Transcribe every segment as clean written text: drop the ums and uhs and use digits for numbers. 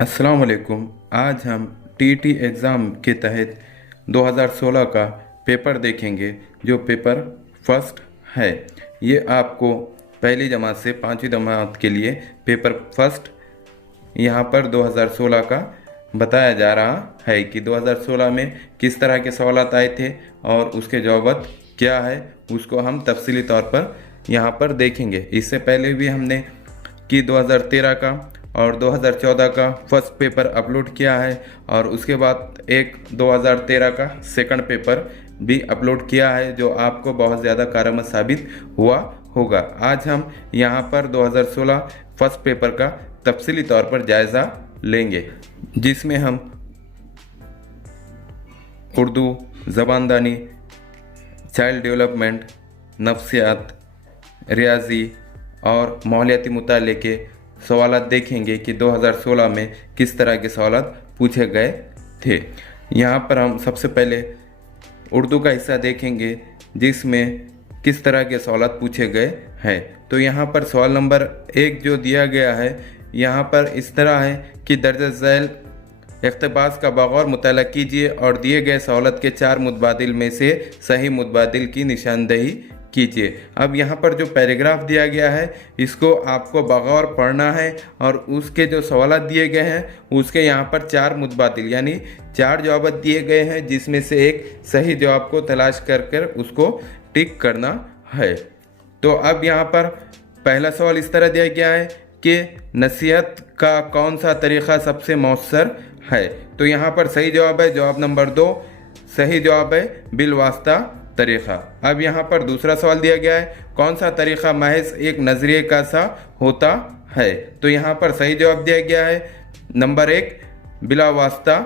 अस्सलाम वालेकुम। आज हम टीईटी एग्ज़ाम के तहत 2016 का पेपर देखेंगे जो पेपर फर्स्ट है। ये आपको पहली जमात से पाँचवीं जमात के लिए पेपर फर्स्ट यहाँ पर 2016 का बताया जा रहा है कि 2016 में किस तरह के सवालात आए थे और उसके जवाब क्या है, उसको हम तफसीली तौर पर यहाँ पर देखेंगे। इससे पहले भी हमने कि 2013 का और 2014 का फर्स्ट पेपर अपलोड किया है और उसके बाद एक 2013 का सेकंड पेपर भी अपलोड किया है जो आपको बहुत ज़्यादा कारगर साबित हुआ होगा। आज हम यहाँ पर 2016 फर्स्ट पेपर का तफसीली तौर पर जायज़ा लेंगे, जिसमें हम उर्दू, ज़बानदानी, चाइल्ड डेवलपमेंट, नफ्सियात, रियाजी और माहौलियाती मुताले के सवालात देखेंगे कि 2016 में किस तरह के सवालात पूछे गए थे। यहाँ पर हम सबसे पहले उर्दू का हिस्सा देखेंगे जिसमें किस तरह के सवालात पूछे गए हैं। तो यहाँ पर सवाल नंबर 1 जो दिया गया है, यहाँ पर इस तरह है कि दर्ज झैल इक़्तिबास का बगौर मुताला कीजिए और दिए गए सवालत के 4 मुतबादिल में से सही मुतबादिल की निशानदही कीजिए। अब यहाँ पर जो पैराग्राफ दिया गया है इसको आपको बगौर पढ़ना है और उसके जो सवालत दिए गए हैं उसके यहाँ पर 4 मुतबादिल यानी 4 जवाब दिए गए हैं जिसमें से एक सही जवाब को तलाश कर उसको टिक करना है। तो अब यहाँ पर पहला सवाल इस तरह दिया गया है कि नसीहत का कौन सा तरीक़ा सबसे मौसर है। तो यहाँ पर सही जवाब है जवाब नंबर 2, सही जवाब है बिलवास्ता तरीक़ा। अब यहाँ पर दूसरा सवाल दिया गया है कौन सा तरीक़ा महज एक नज़रिए का सा होता है। तो यहाँ पर सही जवाब दिया गया है नंबर 1 बिलावास्ता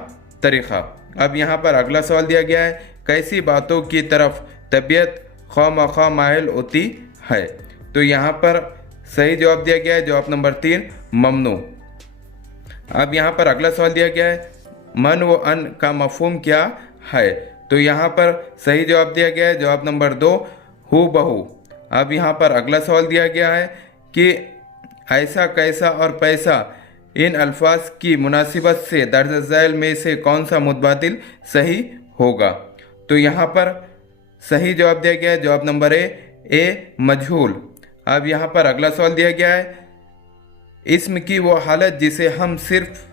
तरीक़ा। अब यहाँ पर अगला सवाल दिया गया है कैसी बातों की तरफ तबीयत ख्वाह माहिल होती है। तो यहाँ पर सही जवाब दिया गया है जवाब नंबर 3 ममनू। अब यहाँ पर अगला सवाल दिया गया है मन व अन का मफहूम क्या है। तो यहाँ पर सही जवाब दिया गया है जवाब नंबर 2 हू बहू। अब यहाँ पर अगला सवाल दिया गया है कि ऐसा कैसा और पैसा इन अल्फाज की मुनासिबत से दर्ज झैल में से कौन सा मुतबादिल सही होगा। तो यहाँ पर सही जवाब दिया गया है जवाब नंबर ए मजहूल। अब यहाँ पर अगला सवाल दिया गया है इस्म की वो हालत जिसे हम सिर्फ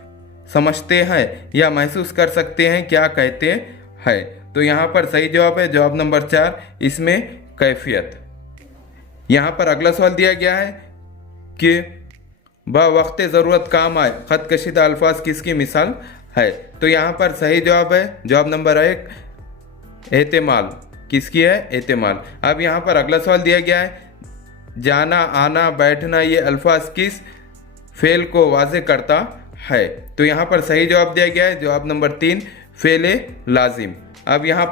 समझते हैं या महसूस कर सकते हैं क्या कहते हैं। तो यहाँ पर सही जवाब है जवाब नंबर 4 इसमें कैफियत। यहाँ पर अगला सवाल दिया गया है कि वक्त ज़रूरत काम आए ख़त कशीदा अल्फाज किसकी मिसाल है। तो यहाँ पर सही जवाब है जवाब नंबर 1 एहतिमाल। किसकी है? एहतिमाल। अब यहाँ पर अगला सवाल दिया गया है जाना, आना, बैठना ये अल्फाज किस फ़ेल को वाज़े करता है। तो यहाँ पर सही जवाब दिया गया है जवाब नंबर 3 फ़ेल लाजिम। अब यहाँ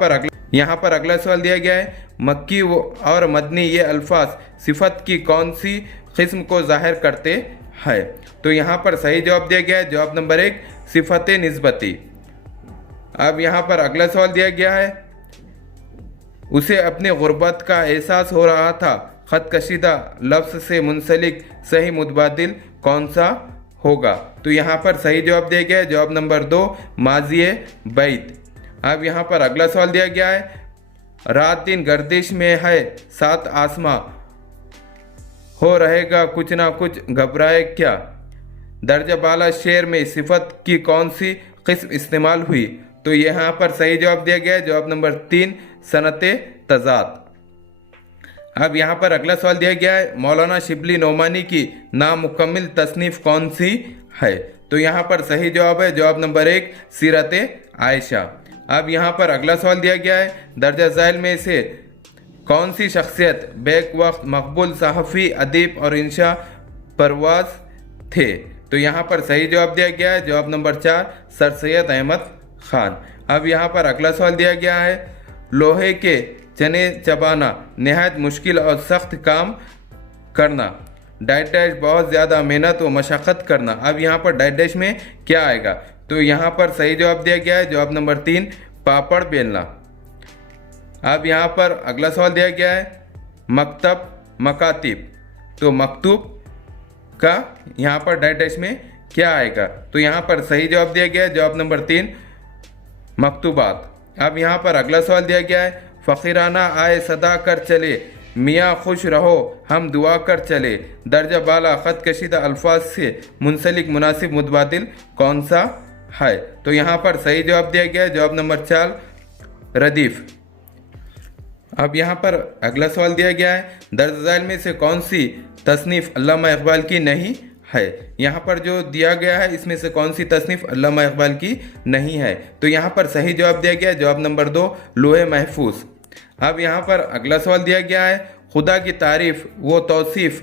पर अगला सवाल दिया गया है मक्की और मदनी ये अल्फाज सिफत की कौन सी किस्म को ज़ाहिर करते हैं। तो यहाँ पर सही जवाब दिया गया है जवाब नंबर 1 सिफत निस्बती। अब यहाँ पर अगला सवाल दिया गया है उसे अपने गुर्बत का एहसास हो रहा था ख़त कशीदा लफ्ज़ से मुंसलिक सही मुतबादिल कौन सा होगा। तो यहाँ पर सही जवाब दिया गया है जवाब नंबर 2 माजिए बैत। अब यहाँ पर अगला सवाल दिया गया है रात दिन गर्दिश में है सात आसमां हो रहेगा कुछ ना कुछ घबराए क्या। दर्जा बाला शेर में सिफत की कौन सी किस्म इस्तेमाल हुई। तो यहाँ पर सही जवाब दिया गया है जवाब नंबर 3 सनते तजाद। अब यहाँ पर अगला सवाल दिया गया है मौलाना शिबली नोमानी की नामुकम्मिल तसनीफ़ कौन सी है। तो यहाँ पर सही जवाब है जवाब नंबर 1 सीरत आयशा। अब यहाँ पर अगला सवाल दिया गया है दर्जा झैल में से कौन सी शख्सियत बैक वक्त मकबूल सहाफ़ी, अदीब और इंशा परवाज थे। तो यहाँ पर सही जवाब दिया गया है जवाब नंबर 4 सर सैयद अहमद ख़ान। अब यहाँ पर अगला सवाल दिया गया है लोहे के चने चबाना नहायत मुश्किल और सख्त काम करना, डाइट डैश बहुत ज़्यादा मेहनत व मशक्क़त करना। अब यहाँ पर डाइट डैश में क्या आएगा। तो यहाँ पर सही जवाब दिया गया है जवाब नंबर 3 पापड़ बेलना। अब यहाँ पर अगला सवाल दिया गया है मकतब मकातिब। तो मकतूब का यहाँ पर डाइट डैश में क्या आएगा? तो यहाँ पर सही जवाब दिया गया है जवाब नंबर 3 मकतूबात। अब यहाँ पर अगला सवाल दिया गया है फ़कीराना आए सदा कर चले, मियाँ खुश रहो हम दुआ कर चले, दर्जा बाला ख़त कशीदा अल्फाज से मुंसलिक मुनासिब मुतबादिल कौन सा है? तो यहाँ पर सही जवाब दिया गया है जवाब नंबर 4 रदीफ़। अब यहाँ पर अगला सवाल दिया गया है दर्ज झैल में से कौन सी तसनीफ़ अल्लामा इक़बाल की नहीं है? यहाँ पर जो दिया गया है इसमें से कौन सी तसनीफ़ अल्लामा इक़बाल की नहीं है? तो यहाँ पर सही जवाब दिया गया है जवाब नंबर 2 लोहे महफूज। अब यहाँ पर अगला सवाल दिया गया है खुदा की तारीफ़ व तौसीफ़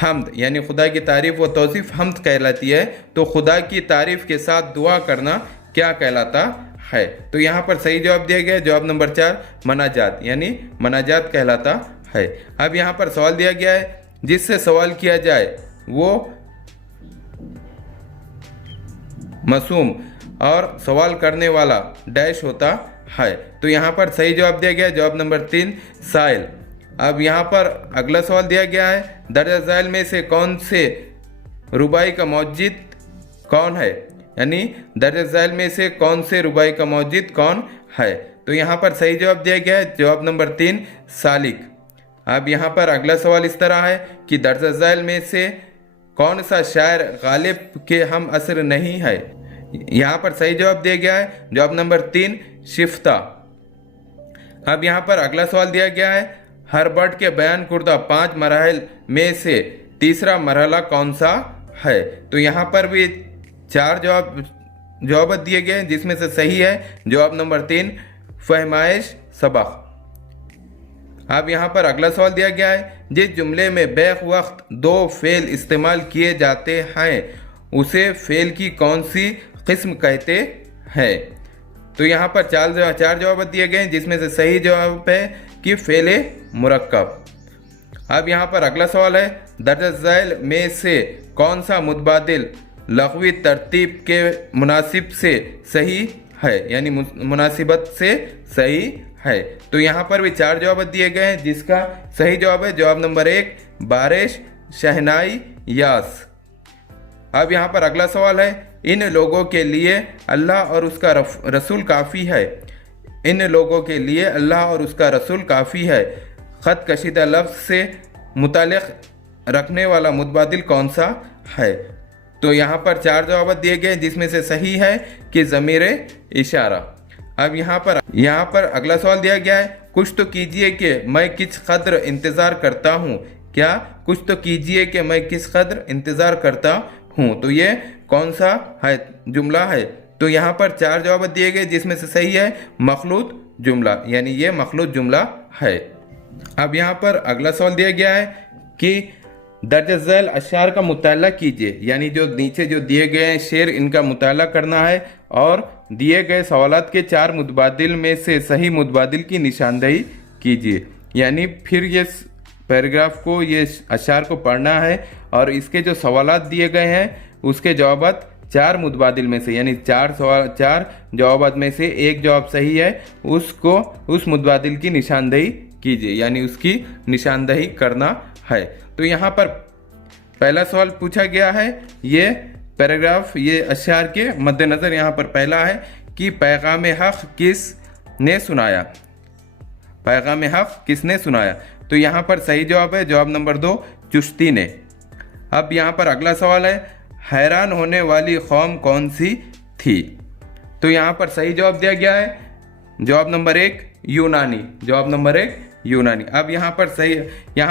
हम्द, यानी खुदा की तारीफ़ व तौसीफ़ हम्द कहलाती है, तो खुदा की तारीफ़ के साथ दुआ करना क्या कहलाता है? तो यहाँ पर सही जवाब दिया गया है जवाब नंबर 4 मनाजात, यानी मनाजात कहलाता है। अब यहाँ पर सवाल दिया गया है जिससे सवाल किया जाए वो मासूम और सवाल करने वाला डैश होता है। तो यहाँ पर सही जवाब दिया गया है जवाब नंबर 3 साइल। अब यहाँ पर अगला सवाल दिया गया है दर्ज झैल में से कौन से रुबाई का मौजिद कौन है? यानी दर्ज झैल में से कौन से रुबाई का मौजिद कौन है? तो यहाँ पर सही जवाब दिया गया है जवाब नंबर 3 सालिक। अब यहाँ पर अगला सवाल इस तरह है कि दर्ज झैल में से कौन सा शायर गालिब के हम असर नहीं है? यहाँ पर सही जवाब दिया गया है जवाब नंबर 3 शिफ्ता। अब यहाँ पर अगला सवाल दिया गया है हरबर्ट के बयान कुर्दा 5 मराहिल में से तीसरा मरहला कौन सा है? तो यहाँ पर भी 4 जवाब दिए गए हैं जिसमें से सही है जवाब नंबर 3 फहमाइश सबक। अब यहाँ पर अगला सवाल दिया गया है जिस जुमले में बैक वक्त 2 फेल इस्तेमाल किए जाते हैं उसे फेल की कौन सी किस्म कहते हैं? तो यहाँ पर 4 जवाब दिए गए हैं जिसमें से सही जवाब है कि फेले मुरक्कब। अब यहाँ पर अगला सवाल है दर्ज झैल में से कौन सा मुतबादिल लग़वी तरतीब के मुनासिब से सही है, यानी मुनासिबत से सही है? तो यहाँ पर भी 4 जवाब दिए गए हैं जिसका सही जवाब है जवाब नंबर 1 बारिश शहनाई यास। अब यहाँ पर अगला सवाल है इन लोगों के लिए अल्लाह और उसका रसूल काफ़ी है। इन लोगों के लिए अल्लाह और उसका रसूल काफ़ी है ख़त कशीदा लफ्ज़ से मुतालिक रखने वाला मुतबादिल कौन सा है? तो यहाँ पर 4 जवाब दिए गए जिसमें से सही है कि ज़मीर इशारा। अब यहाँ पर अगला सवाल दिया गया है कुछ तो कीजिए कि मैं किस कदर इंतज़ार करता हूँ। क्या? कुछ तो कीजिए कि मैं किस कदर इंतज़ार करता हूँ। तो ये कौन सा है जुमला है? तो यहाँ पर 4 जवाब दिए गए जिसमें से सही है मखलूत जुमला, यानी ये मखलूत जुमला है। अब यहाँ पर अगला सवाल दिया गया है कि दर्ज झैल अशार का मुताला कीजिए, यानी जो नीचे जो दिए गए हैं शेर इनका मुताला करना है और दिए गए सवालात के 4 मुतबादिल में से सही मुतबादिल की निशानदेही कीजिए। यानी फिर ये पैराग्राफ को ये अशार को पढ़ना है और इसके जो सवालात दिए गए हैं उसके जवाबात 4 मुतबादिल में से, यानी 4 जवाबात में से एक जवाब सही है उसको उस मुतबादिल की निशानदेही कीजिए, यानी उसकी निशानदेही करना है। तो यहाँ पर पहला सवाल पूछा गया है ये पैराग्राफ ये अशार के मद्देनज़र यहाँ पर पहला है कि पैगाम हक़ किसने सुनाया? पैगाम हक़ किसने सुनाया? तो यहाँ पर सही जवाब है जवाब नंबर 2 चुश्ती ने। अब यहाँ पर अगला सवाल है हैरान होने वाली कौम कौन सी थी? तो यहाँ पर सही जवाब दिया गया है जवाब नंबर 1 यूनानी, जवाब नंबर 1 यूनानी। अब यहाँ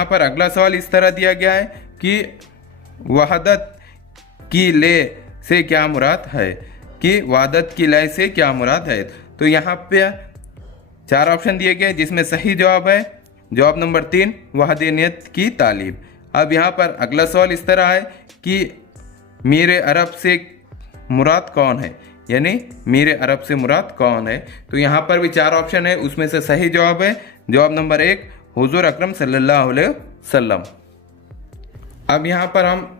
पर अगला सवाल इस तरह दिया गया है कि वहदत की ले से क्या मुराद है? कि वहदत की लय से क्या मुराद है? तो यहाँ पे 4 ऑप्शन दिए गए जिसमें सही जवाब है जवाब नंबर 3 वहदनियत की तालीब। अब यहाँ पर अगला सवाल इस तरह है कि मीर अरब से मुराद कौन है? यानी मीर अरब से मुराद कौन है? तो यहाँ पर भी 4 ऑप्शन है उसमें से सही जवाब है जवाब नंबर 1 हुजूर अकरम सल्लल्लाहु अलैहि वसल्लम। अब यहाँ पर हम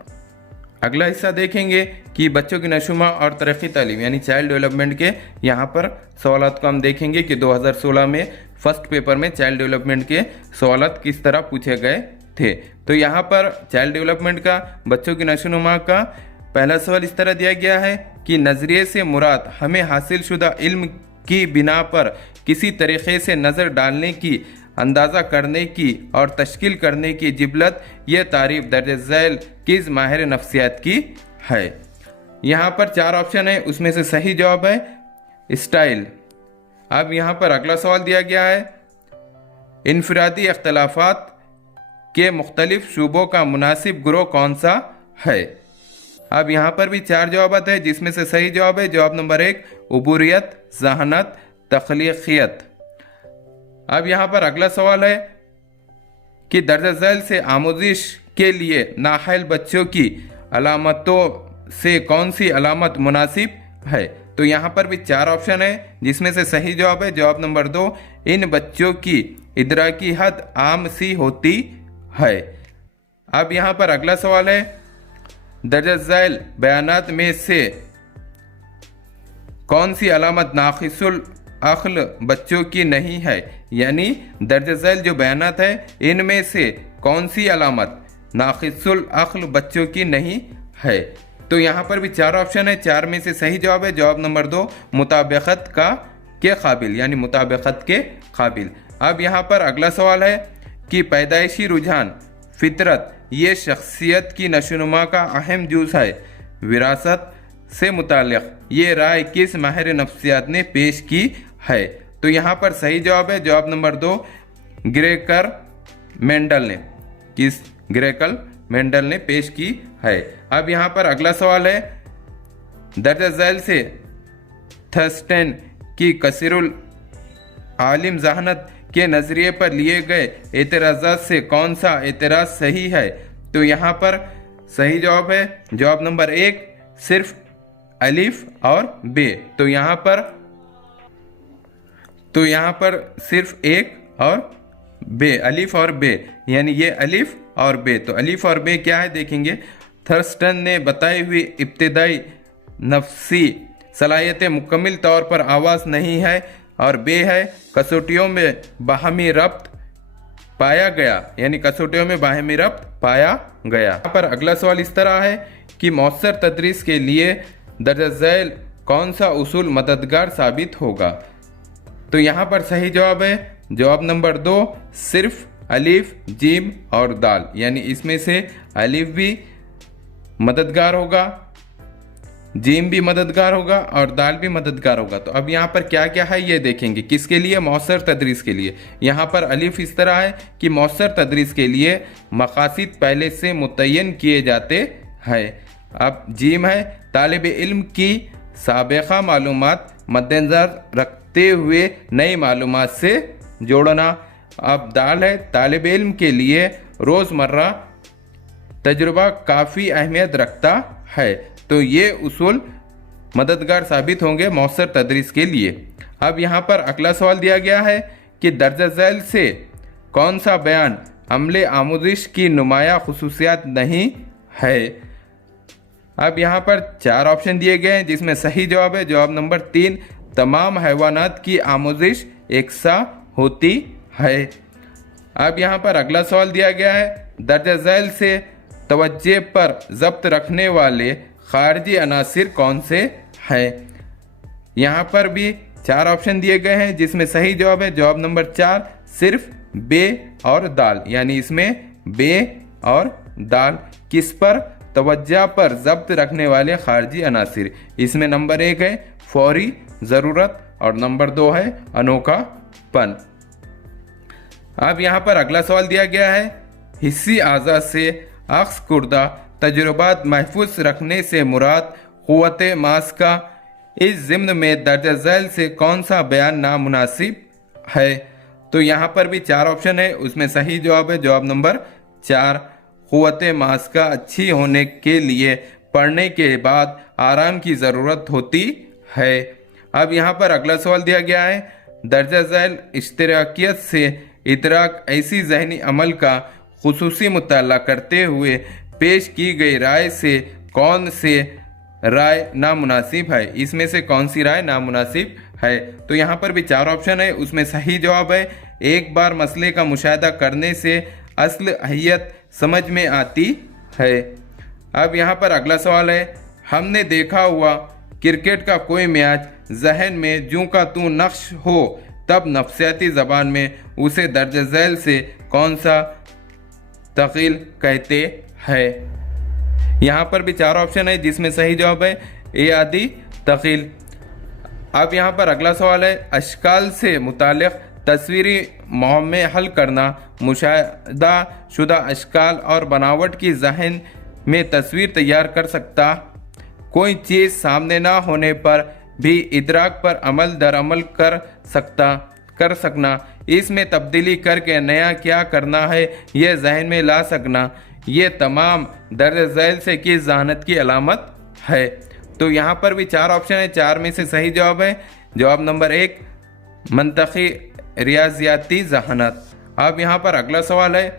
अगला हिस्सा देखेंगे कि बच्चों की नशुमा और तरक्की तालीम यानी चाइल्ड डेवलपमेंट के यहाँ पर सवालात को हम देखेंगे कि 2016 में फर्स्ट पेपर में चाइल्ड डेवलपमेंट के सवालात किस तरह पूछे गए थे। तो यहाँ पर चाइल्ड डेवलपमेंट का, बच्चों की नशोनुमा का पहला सवाल इस तरह दिया गया है कि नज़रिए से मुराद हमें हासिल शुदा इल्म की बिना पर किसी तरीक़े से नज़र डालने की, अंदाज़ा करने की और तश्कील करने की जिबलत, यह तारीफ़ दर्ज झैल किस माहिर नफ्सियात की है। यहाँ पर 4 ऑप्शन है, उसमें से सही जवाब है स्टाइल। अब यहाँ पर अगला सवाल दिया गया है, इनफरादी अख्तलाफात के मुख्तलिफ शूबों का मुनासिब ग्रोह कौन सा है। अब यहाँ पर भी 4 जवाब है, जिसमें से सही जवाब है जवाब नंबर 1 उबूरियत, ज़हानत, तख्लीकियत। अब यहाँ पर अगला सवाल है कि दर्ज झैल से आमोजिश के लिए नाअहल बच्चों की अलामतों से कौन सी अलामत मुनासिब है। तो यहाँ पर भी 4 ऑप्शन है, जिसमें से सही जवाब है जवाब नंबर 2 इन बच्चों की इदराकी हद आम सी होती है। अब यहाँ पर अगला सवाल है, दर्ज झैल बयानात में से कौन सी अलामत नाक़िसुल अक्ल बच्चों की नहीं है। यानी दर्ज झैल जो बयानात है इनमें से कौन सी अलामत नाक़िसुल अक्ल बच्चों की नहीं है। तो यहाँ पर भी 4 ऑप्शन है, 4 में से सही जवाब है जवाब नंबर 2 मुताबिकत के काबिल, यानी मुताबिकत के काबिल। अब यहाँ पर अगला सवाल है कि पैदाइशी रुझान, फितरत, ये शख्सियत की नशोनुमा का अहम जुज़ है। विरासत से मुताल्लिक़ ये राय किस माहिर नफ्सियात ने पेश की है। तो यहाँ पर सही जवाब है जवाब नंबर 2 ग्रेकर मेंडल ने, किस ग्रेकर मेंडल ने पेश की है। अब यहाँ पर अगला सवाल है, दर्ज झैल से थर्स्टेन की कसीरुल आलिम ज़हानत के नज़रिए पर लिए गए एतराज़ात से कौन सा एतराज़ सही है। तो यहाँ पर सही जवाब है जवाब नंबर 1 सिर्फ अलिफ और बे। तो यहाँ पर सिर्फ एक और बे, अलिफ और बे, यानी ये अलिफ और बे। तो अलिफ और बे क्या है देखेंगे। थर्स्टन ने बताई हुई इब्तिदाई नफ्सी सलाहियतें मुकम्मल तौर पर आवाज़ नहीं है, और बे है कसौटियों में बाहमी रब्त पाया गया, यानी कसौटियों में बाहमी रब्त पाया गया। यहाँ पर अगला सवाल इस तरह है कि मौसर तदरीस के लिए दर्ज झैल कौन सा उसूल मददगार साबित होगा। तो यहाँ पर सही जवाब है जवाब नंबर 2 सिर्फ अलिफ, जीम और दाल, यानी इसमें से अलिफ भी मददगार होगा, जीम भी मददगार होगा और दाल भी मददगार होगा। तो अब यहाँ पर क्या क्या है ये देखेंगे, किसके लिए, मौसर तदरीस के लिए। यहाँ पर अलिफ इस तरह है कि मौसर तदरीस के लिए मकासिद पहले से मुतय्यन किए जाते हैं। अब जीम है तालिब इल्म की साबिक़ा मालूमात मद्देनज़र रखते हुए नई मालूमात से जोड़ना। अब दाल है तालिब इल्म के लिए रोज़मर्रा तजुर्बा काफ़ी अहमियत रखता है। तो ये उसूल मददगार साबित होंगे मौसर तदरीस के लिए। अब यहाँ पर अगला सवाल दिया गया है कि दर्ज झैल से कौन सा बयान अमले आमोजिश की नुमाया खुसूसियात नहीं है। अब यहाँ पर 4 ऑप्शन दिए गए हैं, जिसमें सही जवाब है जवाब नंबर 3 तमाम हैवानात की आमोजिश एकसा होती है। अब यहाँ पर अगला सवाल दिया गया है, दर्ज झैल से तवज्जे पर जब्त रखने वाले खारजी अनासिर कौन से हैं। यहाँ पर भी 4 ऑप्शन दिए गए हैं, जिसमें सही जवाब है जवाब नंबर 4 सिर्फ बे और दाल, यानी इसमें बे और दाल। किस पर, तवज्जा पर जब्त रखने वाले खारजी अनासिर। इसमें नंबर 1 है फौरी ज़रूरत और नंबर 2 है अनोखापन। अब यहाँ पर अगला सवाल दिया गया है, हिस्सी आज़ा से अक्स कुर्दा तजुर्बात महफूज रखने से मुराद क़ुव्वत मास का, इस ज़िम्न में दर्ज झैल से कौन सा बयान नामुनासिब है। तो यहाँ पर भी 4 ऑप्शन है, उसमें सही जवाब है जवाब नंबर 4 क़ुव्वत मास का अच्छी होने के लिए पढ़ने के बाद आराम की ज़रूरत होती है। अब यहाँ पर अगला सवाल दिया गया है, दर्ज झैल इश्तिराकियत से इदराक ऐसी ज़हनी अमल का खुसूसी मुताला करते हुए पेश की गई राय से कौन से राय नामुनासिब है। इसमें से कौन सी राय नामुनासिब है। तो यहाँ पर भी 4 ऑप्शन है, उसमें सही जवाब है एक बार मसले का मुशाहिदा करने से असल हैयत समझ में आती है। अब यहाँ पर अगला सवाल है, हमने देखा हुआ क्रिकेट का कोई मैच जहन में जूं का तूं नक्श हो तब नफ्सियाती ज़बान में उसे दर्ज झैल से कौन सा तकील कहते हैं। यहाँ पर भी 4 ऑप्शन है जिसमें सही जवाब है ए आदि तकील। अब यहाँ पर अगला सवाल है, अशकाल से मुतालिक तस्वीरी मुअम्मे हल करना, मुशाहिदा शुदा अशकाल और बनावट की जहन में तस्वीर तैयार कर सकता, कोई चीज़ सामने ना होने पर भी इदराक पर अमल दरअमल कर सकना, इसमें तब्दीली करके नया क्या करना है ये जहन में ला सकना, ये तमाम दर्ज झैल से की जहानत की अलामत है। तो यहाँ पर भी 4 ऑप्शन है, 4 में से सही जवाब है जवाब नंबर 1 मंतकी रियाजियाती जहानत। अब यहाँ पर अगला सवाल है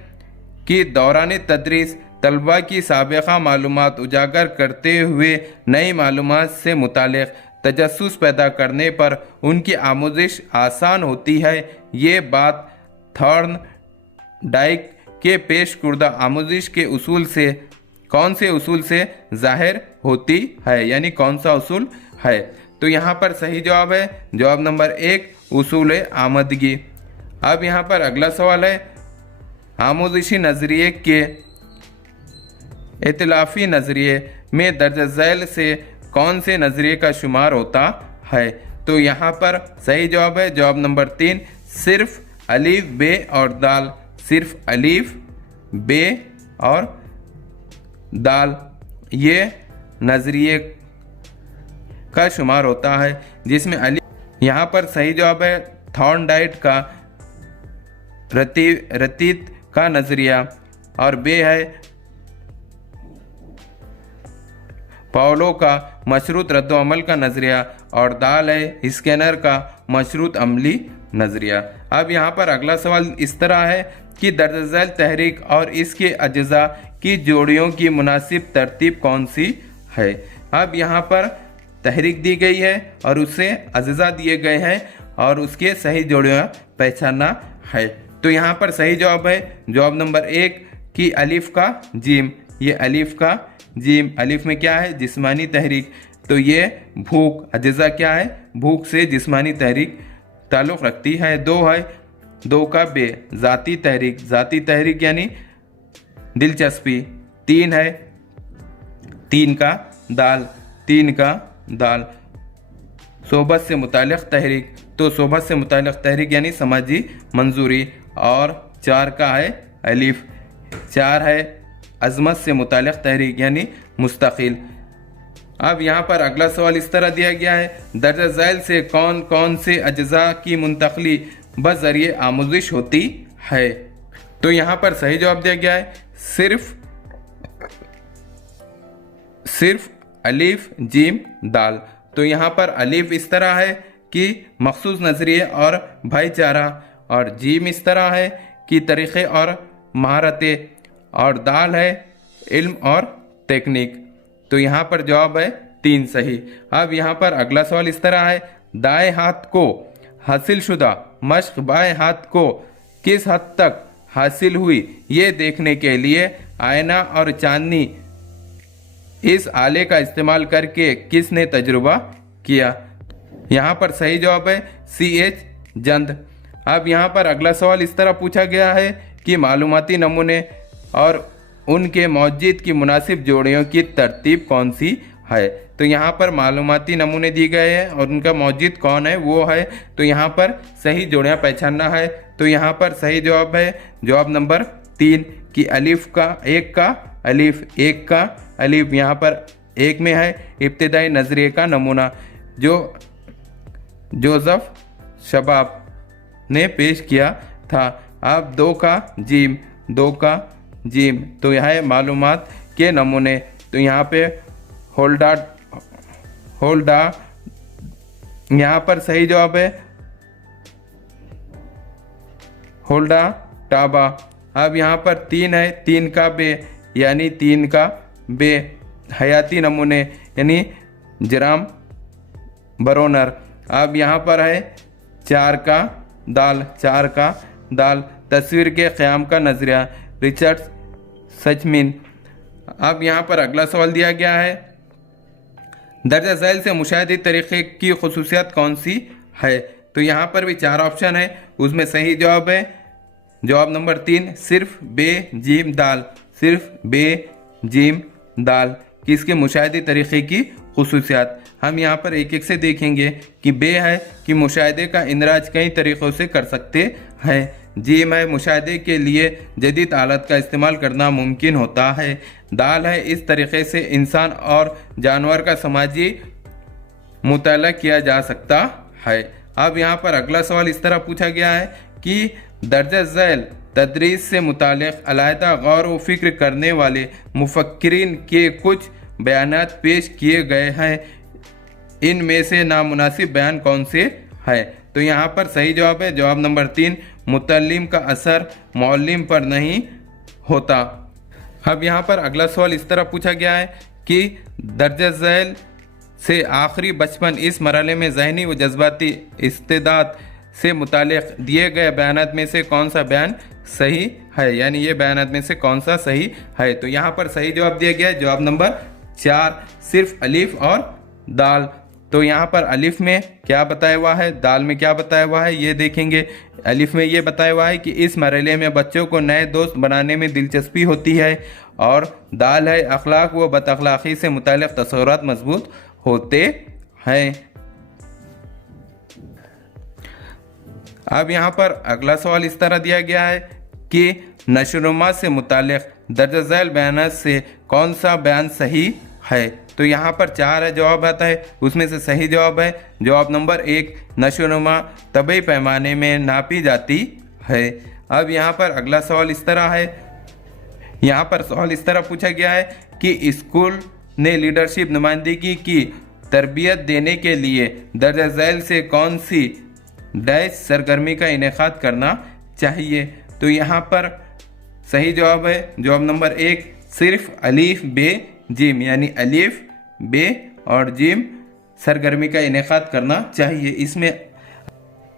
कि दौरान तदरीस तलबा की साबिक़ा मालूमात उजागर करते हुए नई मालूमात से मुतालिक तजस्सुस पैदा करने पर उनकी आमोजिश आसान होती है। ये बात थॉर्नडाइक के पेश कुर्दा आमोजिश के उसूल से कौन से उसूल से जाहिर होती है, यानी कौन सा उसूल है। तो यहाँ पर सही जवाब है जवाब नंबर 1 उसूल आमदगी। अब यहाँ पर अगला सवाल है, आमोजिशी नज़रिए के इतलाफ़ी नज़रिए में दर्ज झैल से कौन से नज़रिए का शुमार होता है। तो यहाँ पर सही जवाब है जवाब नंबर 3 सिर्फ अलीफ बे और दाल, सिर्फ अलीफ बे और दाल ये नज़रिए का शुमार होता है, जिसमें अलीफ यहाँ पर सही जवाब है थॉर्नडाइक का रतीत का नज़रिया, और बे है पाउलो का मशरूत रद्दोअमल का नज़रिया, और दाल है स्कैनर का मशरूत अमली नज़रिया। अब यहाँ पर अगला सवाल इस तरह है कि दर्ज झैल तहरीक और इसके अज्जा की जोड़ियों की मुनासिब तरतीब कौन सी है। अब यहाँ पर तहरीक दी गई है और उससे अज्जा दिए गए हैं और उसके सही जोड़ियाँ पहचानना है। तो यहाँ पर सही जवाब है जवाब नंबर 1 कि अलिफ का जीम, ये अलिफ का जीम, अलिफ में क्या है जिस्मानी तहरीक, तो ये भूख, अज्जा क्या है भूख से जिस्मानी तहरीक ताल्लुक़ रखती है। 2 है 2 का बे ज़ाती तहरीक, ज़ाती तहरीक यानी दिलचस्पी। 3 है 3 का दाल, 3 का दाल सोबत से मुतालिक तहरीक, तो सोबत से मुतालिक तहरीक यानी समाजी मंजूरी। और 4 का है अलिफ, 4 है अजमत से मुतालिक तहरीक यानी मुस्तकिल। अब यहाँ पर अगला सवाल इस तरह दिया गया है, दर्ज झैल से कौन कौन से अज्जा की मुंतकली बज़रिए आमोजिश होती है। तो यहाँ पर सही जवाब दिया गया है सिर्फ अलीफ जीम दाल। तो यहाँ पर अलीफ इस तरह है कि मखसूस नज़रिए और भाईचारा, और जीम इस तरह है कि तरीक़े और महारतें, और दाल है इल्म और टेक्निक। तो यहाँ पर जवाब है 3 सही। अब यहाँ पर अगला सवाल इस तरह है, दाएं हाथ को हासिल शुदा मश्क बाएं हाथ को किस हद तक हासिल हुई ये देखने के लिए आईना और चांदनी इस आले का इस्तेमाल करके किसने तजुर्बा किया। यहाँ पर सही जवाब है CH जंद। अब यहाँ पर अगला सवाल इस तरह पूछा गया है कि मालूमाती नमूने और उनके मौजूद की मुनासिब जोड़ियों की तरतीब कौन सी है। तो यहाँ पर मालूमाती नमूने दिए गए हैं और उनका मौजूद कौन है वो है, तो यहाँ पर सही जोड़ियाँ पहचानना है। तो यहाँ पर सही जवाब है जवाब नंबर 3 कि अलिफ का 1 का अलिफ, 1 का अलिफ यहाँ पर 1 में है इब्तिदाई नज़रिए का नमूना जो जोसेफ शबाब ने पेश किया था। अब 2 का जीम, 2 का जीम, तो यह है मालूमात के नमूने। तो यहाँ पे होल्डा यहाँ पर सही जवाब है होल्डा टाबा। अब यहाँ पर 3 है 3 का बे यानी 3 का बे हयाती नमूने यानी जराम बरोनर। अब यहाँ पर है 4 का दाल, 4 का दाल तस्वीर के क़याम का नज़रिया रिचर्ड सचमिन। अब यहाँ पर अगला सवाल दिया गया है, दर्जा झैल से मुशाहिदी तरीक़े की खुसूसियत कौन सी है? तो यहाँ पर भी 4 ऑप्शन है, उसमें सही जवाब है जवाब नंबर 3 सिर्फ बे जीम दाल, सिर्फ बे जीम दाल कि इसके मुशाहिदी तरीक़े की खुसूसियात। हम यहाँ पर एक एक से देखेंगे कि बे है कि मुशाहिदे का इंदराज कई तरीक़ों से कर सकते हैं। जीम है मुशाहिदे के लिए जदीद आलत का इस्तेमाल करना मुमकिन होता है। दाल है इस तरीक़े से इंसान और जानवर का समाजी मुताला किया जा सकता है। अब यहाँ पर अगला सवाल इस तरह पूछा गया है कि दर्जा झैल तदरीस से मुतालिक अलहदा गौर व फिक्र करने वाले मुफक्किरीन के कुछ बयानात पेश किए गए हैं, इनमें से नामुनासिब बयान कौन से है? तो यहाँ पर सही जवाब है जवाब नंबर 3 मुतल्लिम का असर मौल्लिम पर नहीं होता। अब यहाँ पर अगला सवाल इस तरह पूछा गया है कि दर्जा झैल से आखिरी बचपन इस मरहले में ज़हनी व जज्बाती इस्तेदाद से मुतालिक दिए गए बयानात में से कौन सा बयान सही है, यानी ये बयानात में से कौन सा सही है? तो यहाँ पर सही जवाब दिया गया है जवाब नंबर 4 सिर्फ अलिफ और दाल। तो यहाँ पर अलिफ में क्या बताया हुआ है, दाल में क्या बताया हुआ है, ये देखेंगे। अलिफ में ये बताया हुआ है कि इस मरहले में बच्चों को नए दोस्त बनाने में दिलचस्पी होती है, और दाल है अखलाक व बदअखलाक़ी से मुताल्लिक़ तसव्वुरात मजबूत होते हैं। अब यहाँ पर अगला सवाल इस तरह दिया गया है कि नशोनुमा से मुताल्लिक़ दर्जा झैल बयानात से कौन सा बयान सही है? तो यहाँ पर 4 जवाब आता है, उसमें से सही जवाब है जवाब नंबर 1 नशोनुमा तबई पैमाने में नापी जाती है। अब यहाँ पर अगला सवाल इस तरह है, यहाँ पर सवाल इस तरह पूछा गया है कि स्कूल ने लीडरशिप नुमाइंदगी की तरबियत देने के लिए दर्जा झैल से कौन सी डैश सरगर्मी का इनेकाद करना चाहिए? तो यहाँ पर सही जवाब है जवाब नंबर 1 सिर्फ अलीफ बे जिम, यानी अलीफ बे और जिम सरगर्मी का इनेकाद करना चाहिए। इसमें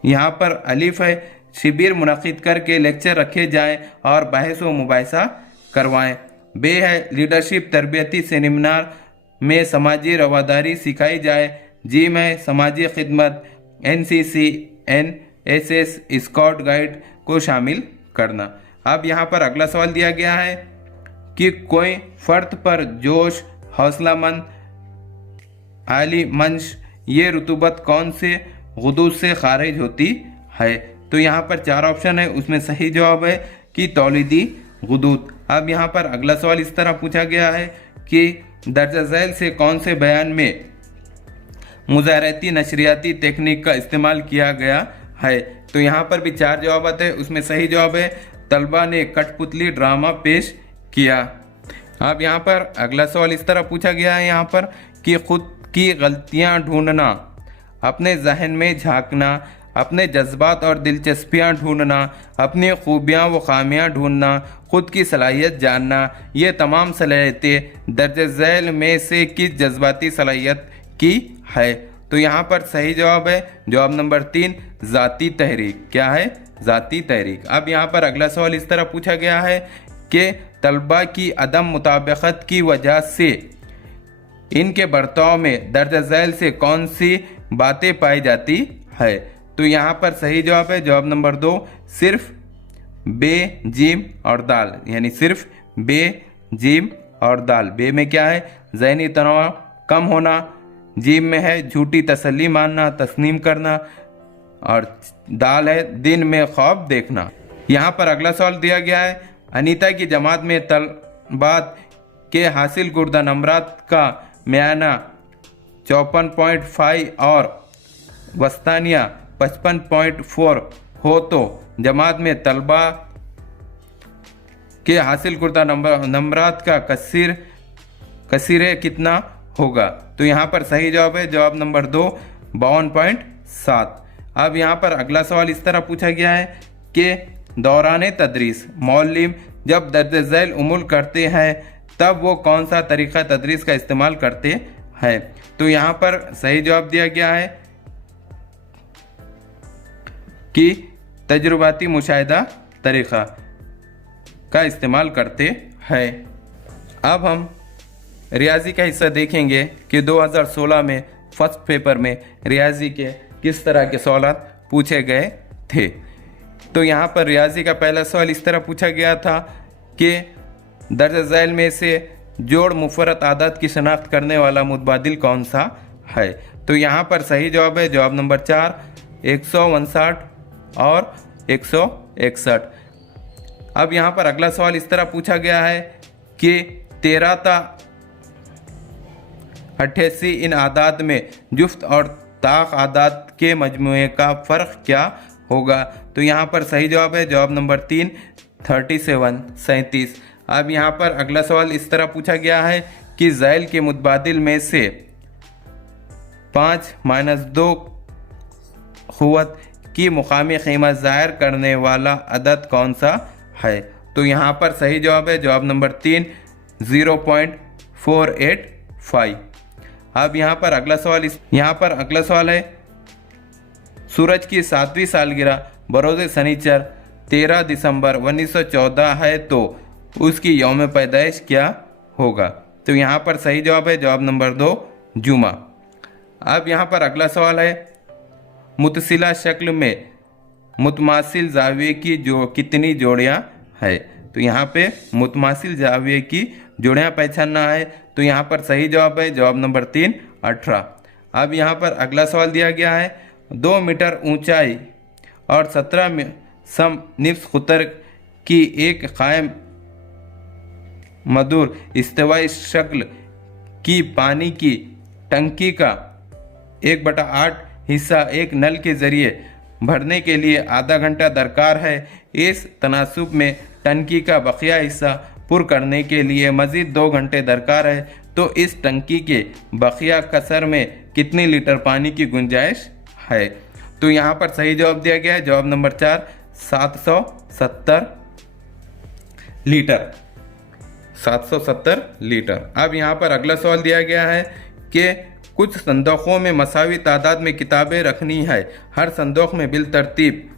यहाँ पर अलीफ है शिविर मुनक़िद करके लेक्चर रखे जाएं और बहस व मुबाहिसा करवाएं। बे है लीडरशिप तरबियती सेमिनार में समाजी रवादारी सिखाई जाए। जिम है समाजी खिदमत NCC NSS स्काउट गाइड को शामिल करना। अब यहाँ पर अगला सवाल दिया गया है कि कोई फ़र्द पर जोश, हौसलामंद, आली मंश ये रुतूबत कौन से गुदूद से खारिज होती है? तो यहाँ पर 4 ऑप्शन है, उसमें सही जवाब है कि तौलीदी गुदूद। अब यहाँ पर अगला सवाल इस तरह पूछा गया है कि दर्जा झैल से कौन से बयान में मुज़ाहरती नशरियाती तकनीक का इस्तेमाल किया गया है? तो यहाँ पर भी 4 जवाब आते हैं, उसमें सही जवाब है तलबा ने कठपुतली ड्रामा पेश किया। अब यहाँ पर अगला सवाल इस तरह पूछा गया है यहाँ पर कि खुद की गलतियाँ ढूंढना, अपने जहन में झांकना, अपने जज्बात और दिलचस्पियाँ ढूंढना, अपनी खूबियाँ व खामियाँ ढूंढना, खुद की सलाहियत जानना, ये तमाम सलाहियतें दर्जा झैल में से किस जज्बाती सलाहियत की है? तो यहाँ पर सही जवाब है जवाब नंबर 3 ज़ाती तहरीक। क्या है? ज़ाती तहरीक। अब यहाँ पर अगला सवाल इस तरह पूछा गया है कि तलबा की अदम मुताबिकत की वजह से इनके बर्ताव में दर्जा झैल से कौन सी बातें पाई जाती है? तो यहाँ पर सही जवाब है जवाब नंबर 2 सिर्फ बे जिम और दाल, यानी सिर्फ बे जिम और दाल। बे में क्या है? ज़हनी तनाव कम होना, जिम में है झूठी तसल्ली मानना, तस्नीम करना, और दाल है दिन में ख्वाब देखना। यहाँ पर अगला सवाल दिया गया है अनीता की जमात में तलबात के हासिल कुर्दा नंबरात का म्याना 54.5 और वस्तानिया 55.4 हो तो जमात में तलबा के हासिल कुर्दा नंबरात का कसीरे कितना होगा? तो यहाँ पर सही जवाब है जवाब नंबर 2 52.7। अब यहाँ पर अगला सवाल इस तरह पूछा गया है कि दौरान तदरीस मौल्लिम जब दर्ज झैल उमुल करते हैं तब वो कौन सा तरीक़ा तदरीस का इस्तेमाल करते हैं? तो यहाँ पर सही जवाब दिया गया है कि तजुर्बाती मुशाहिदा तरीक़ा का इस्तेमाल करते हैं। अब हम रियाजी का हिस्सा देखेंगे कि 2016 में फर्स्ट पेपर में रियाजी के किस तरह के सवाल पूछे गए थे। तो यहाँ पर रियाजी का पहला सवाल इस तरह पूछा गया था कि दर्ज झैल में से जोड़ मुफरत आदाद की शनाख्त करने वाला मुतबादिल कौन सा है। तो यहाँ पर सही जवाब है जवाब नंबर 4, 159 और 161। अब यहाँ पर अगला सवाल इस तरह पूछा गया है कि 13 ता 88 इन आदाद में जुफ्त और ताक आदाद के मजमूए का फ़र्क क्या होगा। तो यहाँ पर सही जवाब है जवाब नंबर 3, 37। अब यहाँ पर अगला सवाल इस तरह पूछा गया है कि झैल के मुतबादिल में से 5-2 क़ुव्वत की मुकामी कीमत ज़ाहिर करने वाला अदद कौन सा है। तो यहाँ पर सही जवाब है जवाब नंबर 3, 0.485। अब यहाँ पर अगला सवाल है सूरज की 7वीं सालगिरह बरोज़ शनिचर 13 दिसंबर 1914 है तो उसकी यौम पैदाइश क्या होगा। तो यहाँ पर सही जवाब है जवाब नंबर 2, जुमा। अब यहाँ पर अगला सवाल है मुतसिला शक्ल में मुतमासिल जाविये की कितनी जोड़ियाँ है। तो यहाँ पे मुतमासिल जाविये की जोड़ियाँ पहचानना है। तो यहाँ पर सही जवाब है जवाब नंबर 3, 18। अब यहाँ पर अगला सवाल दिया गया है 2 मीटर ऊंचाई और 17 सम निफ्स खुतर की एक कायम मदूर इस्तिवाई शक्ल की पानी की टंकी का 1/8 हिस्सा एक नल के ज़रिए भरने के लिए आधा घंटा दरकार है। इस तनासुब में टंकी का बकिया हिस्सा पुर करने के लिए मज़ीद 2 घंटे दरकार है। तो इस टंकी के बकिया कसर में कितने लीटर पानी की गुंजाइश है। तो यहाँ पर सही जवाब दिया गया है जवाब नंबर 4, 770 लीटर। 770 लीटर। अब यहाँ पर अगला सवाल दिया गया है कि कुछ संदूकों में मसावी तादाद में किताबें रखनी है। हर संदूक में बिल तरतीब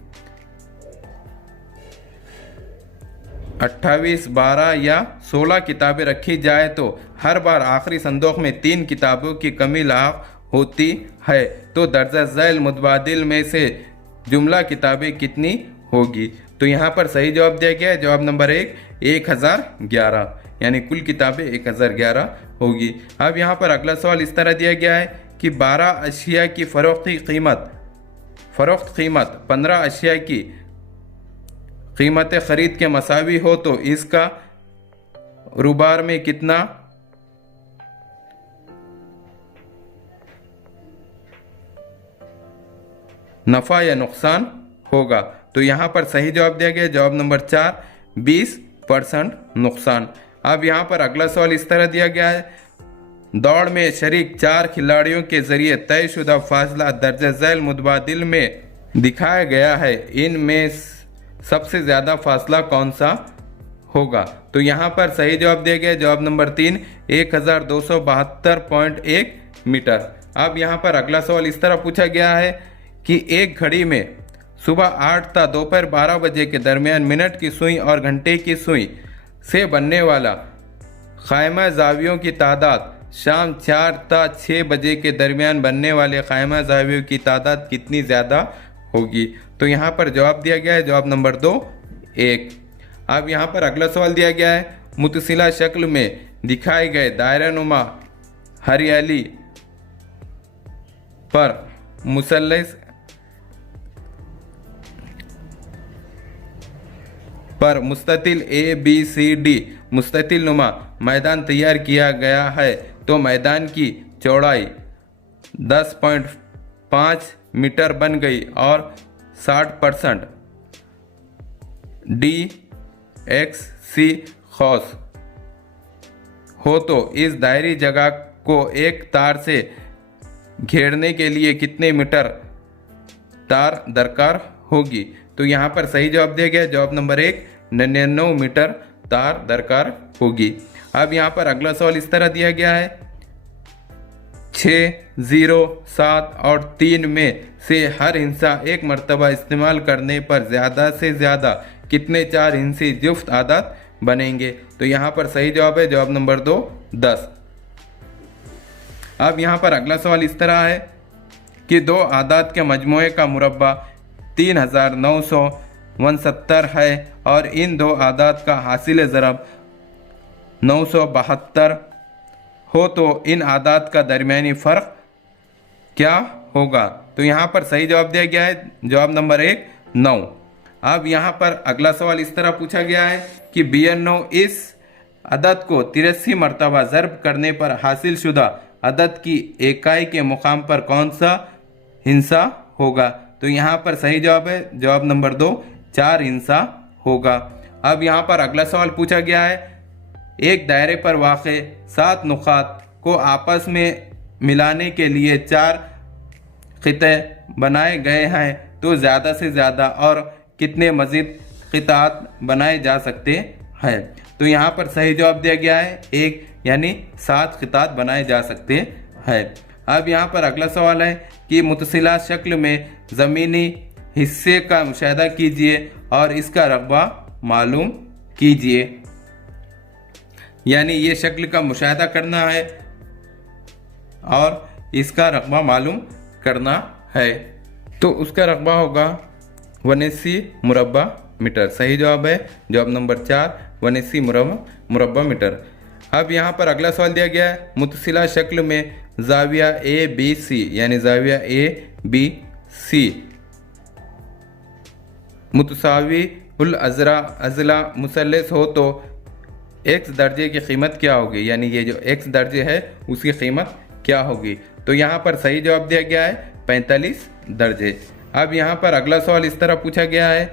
28, 12 या 16 किताबें रखी जाए तो हर बार आखिरी संदूक में 3 किताबों की कमी लाक होती है। तो दर्जा झैल मुतबादिल में से जुमला किताबें कितनी होगी। तो यहाँ पर सही जवाब दिया गया है जवाब नंबर 1, 1011, यानी कुल किताबें 1011 होगी। अब यहाँ पर अगला सवाल इस तरह दिया गया है कि 12 अशिया की फ़रोख्त कीमत 15 अशिया की कीमत ख़रीद के मसावी हो तो इसका रुबार में कितना नफ़ा या नुकसान होगा। तो यहाँ पर सही जवाब दिया गया जवाब नंबर 4, 20% नुकसान। अब यहाँ पर अगला सवाल इस तरह दिया गया है दौड़ में शरीक 4 खिलाड़ियों के जरिए तयशुदा फासला दर्ज झैल मुतबादिल में दिखाया गया है। इनमें सबसे ज़्यादा फासला कौन सा होगा। तो यहाँ पर सही जवाब दिया गया जवाब नंबर 3, 1272.1 मीटर। अब यहाँ पर अगला सवाल इस तरह पूछा गया है कि एक घड़ी में सुबह 8 ता दोपहर 12 बजे के दरमियान मिनट की सुई और घंटे की सुई से बनने वाला ख़ायमा ज़ावियों की तादाद शाम 4 ता 6 बजे के दरमियान बनने वाले ख़ायमा ज़ावियों की तादाद कितनी ज़्यादा होगी। तो यहाँ पर जवाब दिया गया है जवाब नंबर 2, 1। अब यहाँ पर अगला सवाल दिया गया है मुतसिला शक्ल में दिखाए गए दायरानुमा हरियाली पर मुसल्लस पर मुस्ततिल ABCD मुस्ततिल नुमा मैदान तैयार किया गया है। तो मैदान की चौड़ाई 10.5 मीटर बन गई और 60% DXC खौस हो तो इस दायरी जगह को एक तार से घेरने के लिए कितने मीटर तार दरकार होगी। तो यहाँ पर सही जवाब दिया गया जवाब नंबर 1, 99 मीटर तार दरकार होगी। अब यहाँ पर अगला सवाल इस तरह दिया गया है 6, 0, 7 और 3 में से हर हिंसा एक मरतबा इस्तेमाल करने पर ज़्यादा से ज़्यादा कितने 4 हिंसी जुफ्त आदत बनेंगे। तो यहाँ पर सही जवाब है जवाब नंबर 2 10। अब यहाँ पर अगला सवाल इस तरह है कि दो आदाद के मजमूए का मुरब्बा 3969 है और इन दो आदाद का हासिल ज़रब 972 हो, तो इन आदाद का दरमियानी फ़र्क क्या होगा। तो यहाँ पर सही जवाब दिया गया है जवाब नंबर 1 9। अब यहाँ पर अगला सवाल इस तरह पूछा गया है कि 92 इस अदद को 83 मरतबा ज़र्ब करने पर हासिल शुदा अदद की इकाई के मुकाम पर कौन सा हिस्सा होगा। तो यहाँ पर सही जवाब है जवाब नंबर 2 4 हिस्सा होगा। अब यहाँ पर अगला सवाल पूछा गया है एक दायरे पर वाक़े 7 नुकात को आपस में मिलाने के लिए 4 खिते बनाए गए हैं, तो ज़्यादा से ज़्यादा और कितने मज़ीद खितात बनाए जा सकते हैं। तो यहाँ पर सही जवाब दिया गया है 1 यानी 7 खितात बनाए जा सकते हैं। अब यहाँ पर अगला सवाल है कि मुतसिला शक्ल में ज़मीनी हिस्से का मुशाहिदा कीजिए और इसका रकबा मालूम कीजिए। यानी ये शक्ल का मुशाहिदा करना है और इसका रकबा मालूम करना है। तो उसका रकबा होगा 180 मुरब्बा मीटर। सही जवाब है जवाब नंबर 4 180 मुरब्बा मीटर। अब यहाँ पर अगला सवाल दिया गया है मुतसिला शक्ल में ज़ाविया ए बी सी यानी ज़ाविया ए बी सी मुतसावी उल अज़ला मुसल्लस हो, तो एक्स दर्जे की कीमत क्या होगी। यानी ये जो एक्स दर्जे है उसकी कीमत क्या होगी। तो यहाँ पर सही जवाब दिया गया है 45 दर्जे। अब यहाँ पर अगला सवाल इस तरह पूछा गया है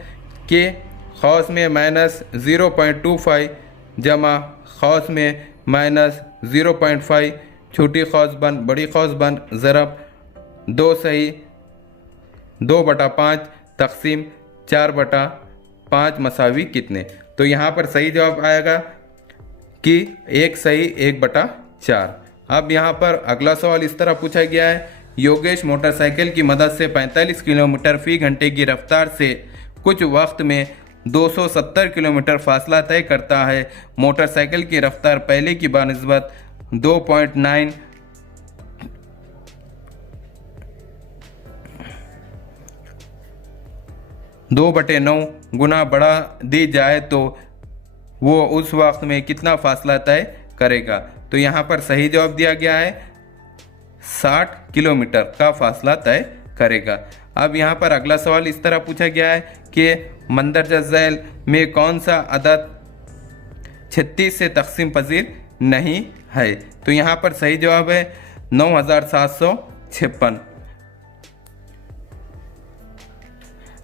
कि खौस में -0.25 जमा खौस में -0.5 छोटी खौस बन बड़ी खौस बन ज़रब 2 सही 2/5 तकसीम 4/5 मसावी कितने। तो यहाँ पर सही जवाब आएगा कि 1 सही 1/4। अब यहाँ पर अगला सवाल इस तरह पूछा गया है योगेश मोटरसाइकिल की मदद से 45 किलोमीटर फ़ी घंटे की रफ्तार से कुछ वक्त में 270 किलोमीटर फासला तय करता है। मोटरसाइकिल की रफ्तार पहले की बानिस्बत 2.9 गुना बढ़ा दी जाए तो वो उस वक्त में कितना फासला तय करेगा। तो यहाँ पर सही जवाब दिया गया है 60 किलोमीटर का फासला तय करेगा। अब यहाँ पर अगला सवाल इस तरह पूछा गया है कि मंदरजा झैल में कौन सा अदद 36 से तकसीम पजीर नहीं है। तो यहाँ पर सही जवाब है 9756।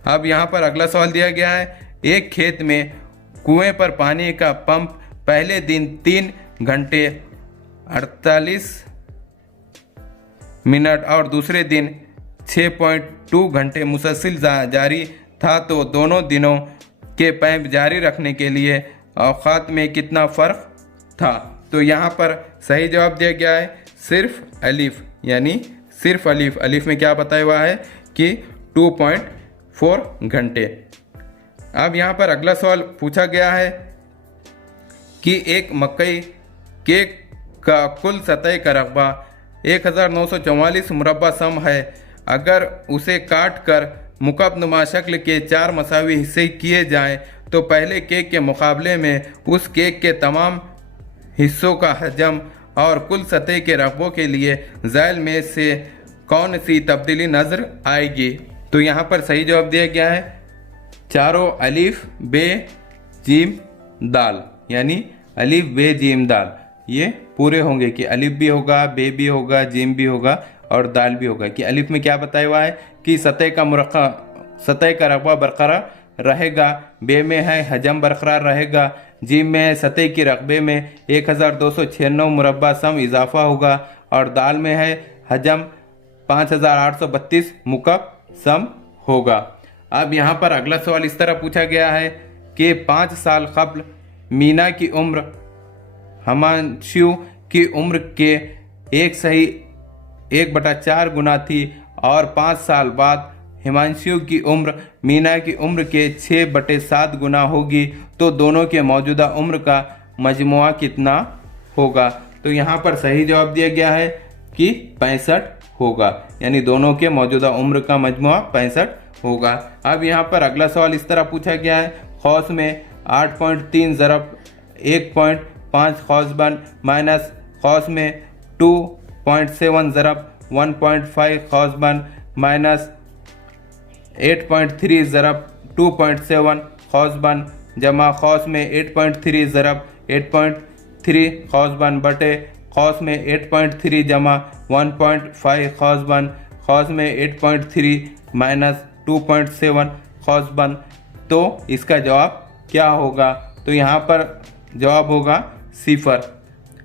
अब यहाँ पर अगला सवाल दिया गया है एक खेत में कुएं पर पानी का पंप पहले दिन 3 घंटे 48 मिनट और दूसरे दिन 6.2 घंटे मुसलसिल जारी था, तो दोनों दिनों के पैप जारी रखने के लिए औकात में कितना फ़र्क था। तो यहाँ पर सही जवाब दिया गया है सिर्फ अलिफ यानी सिर्फ अलिफ। अलिफ में क्या बताया हुआ है कि 2.4 घंटे। अब यहाँ पर अगला सवाल पूछा गया है कि एक मकई केक का कुल सतह का रकबा 1944 मुरब्बा सम है। अगर उसे काट कर मुकब्बनुमा शक्ल के 4 मसावी हिस्से किए जाएं, तो पहले केक के मुकाबले में उस केक के तमाम हिस्सों का हजम और कुल सतह के रकबों के लिए झैल में से कौन सी तब्दीली नज़र आएगी। तो यहाँ पर सही जवाब दिया गया है चारों अलिफ बे जीम दाल यानी अलिफ बे जीम दाल ये पूरे होंगे कि अलिफ भी होगा, बे भी होगा, जीम भी होगा और दाल भी होगा। कि अलिफ में क्या बताया हुआ है कि सतह का रकबा बरकरार रहेगा, बे में है हजम बरकरार रहेगा, जीम में है सतह की रकबे में 1296 मुरब्बा सम इजाफा होगा और दाल में है हजम 5832 मुकब सम होगा। अब यहाँ पर अगला सवाल इस तरह पूछा गया है कि 5 साल कबल मीना की उम्र हमांशु की उम्र के 1 सही 1/4 गुना थी और 5 साल बाद हिमांशु की उम्र मीना की उम्र के 6/7 गुना होगी तो दोनों के मौजूदा उम्र का मजमुआ कितना होगा। तो यहाँ पर सही जवाब दिया गया है कि 65 होगा, यानी दोनों के मौजूदा उम्र का मजमुआ 65 होगा। अब यहाँ पर अगला सवाल इस तरह पूछा गया है, खौस में 8.3 ज़रब 1.5 खौसबन माइनस खौस में 2.7 ज़रब 1.5 खौसबन माइनस 8.3 ज़रब 2.7 खौसबन जमा खौस में 8.3 ज़रब 8.3 खौसबन बटे खौस में 8.3 जमा 1.5 खौसबन खौस में 8.3 माइनस 2.7 खौसबन। तो इसका जवाब क्या होगा? तो यहाँ पर जवाब होगा 0।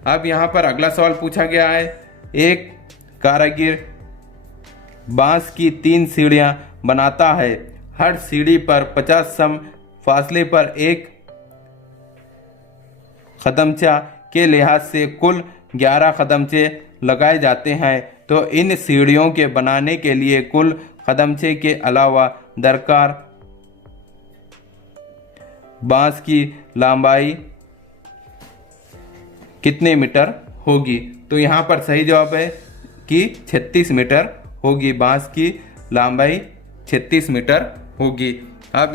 अब यहाँ पर अगला सवाल पूछा गया है, एक कारीगर बांस की 3 सीढ़ियाँ बनाता है, हर सीढ़ी पर 50 सम फासले पर एक कदमचा के लिहाज से कुल 11 कदमचे लगाए जाते हैं। तो इन सीढ़ियों के बनाने के लिए कुल कदमचे के अलावा दरकार बांस की लंबाई कितने मीटर होगी? तो यहाँ पर सही जवाब है कि 36 मीटर होगी, बांस की लंबाई 36 मीटर होगी। अब